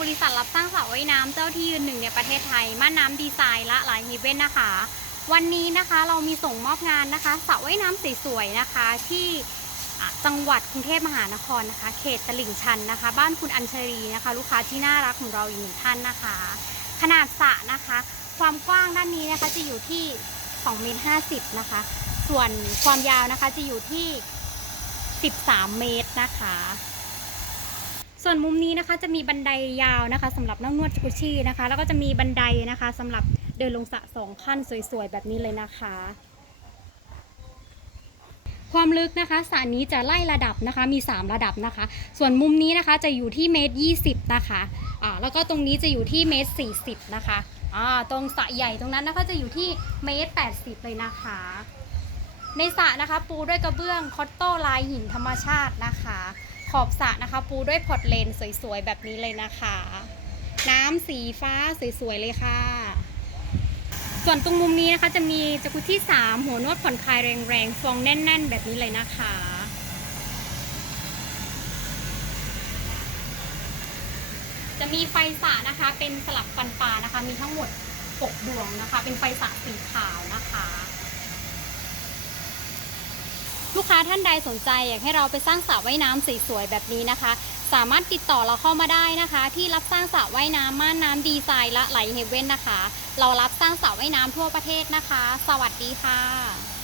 บริษัทรับสร้างสระว่ายน้ำเจ้าที่ยืนหนึ่งในประเทศไทยม่านน้ำดีไซน์และหลายเฮเว่นนะคะ วันนี้นะคะเรามีส่งมอบงานนะคะสระว่ายน้ำสวยๆนะคะที่จังหวัดกรุงเทพมหานครนะคะ เขตตลิ่งชันนะคะ บ้านคุณอัญชรีนะคะ ลูกค้าที่น่ารักของเราอีกหนึ่งท่านนะคะ ขนาดสระนะคะ ความกว้างด้านนี้นะคะจะอยู่ที่2เมตร50นะคะ ส่วนความยาวนะคะจะอยู่ที่ 13 เมตรนะคะ ส่วนมุมนี้นะคะจะมีบันไดยาวนะคะสำหรับนั่งนวดจักรุชี่นะคะ แล้วก็จะมีบันไดนะคะสำหรับเดินลงสระสองขั้นสวยๆ แบบนี้เลยนะคะ ความลึกนะคะสระนี้จะไล่ระดับนะคะมี 3 ระดับนะคะ ส่วนมุมนี้นะคะจะอยู่ที่เมตร20นะคะอ่าแล้วก็ตรงนี้จะอยู่ที่เมตร40นะคะอ่าตรงสระใหญ่ตรงนั้นนะคะจะอยู่ที่เมตร80เลยนะคะ ในสระนะคะปูด้วยกระเบื้องคอตโต้ลายหินธรรมชาตินะคะ ขอบสระนะคะ ปูด้วยพอร์ตเลนสวยๆ แบบนี้เลยนะคะ น้ำสีฟ้าสวยๆ เลยค่ะ ส่วนตรงมุมนี้นะคะจะมีจักรุที่ 3 หัวนวดผ่อนคลายแรงๆ ฟองแน่นๆ แบบนี้เลยนะคะจะมีไฟสระนะคะเป็นสลับฟันปลานะคะ มีทั้งหมด 6 ดวงนะคะ เป็นไฟสระสีขาวนะคะ ลูกค้าท่านใดสนใจอยากให้เราไปสร้างสระว่ายน้ำสวยๆแบบนี้นะคะ สามารถติดต่อเราเข้ามาได้นะคะ ที่รับสร้างสระว่ายน้ำม่านน้ำดีไซน์และไหลเฮเว่นนะคะ เรารับสร้างสระว่ายน้ำทั่วประเทศนะคะ สวัสดีค่ะ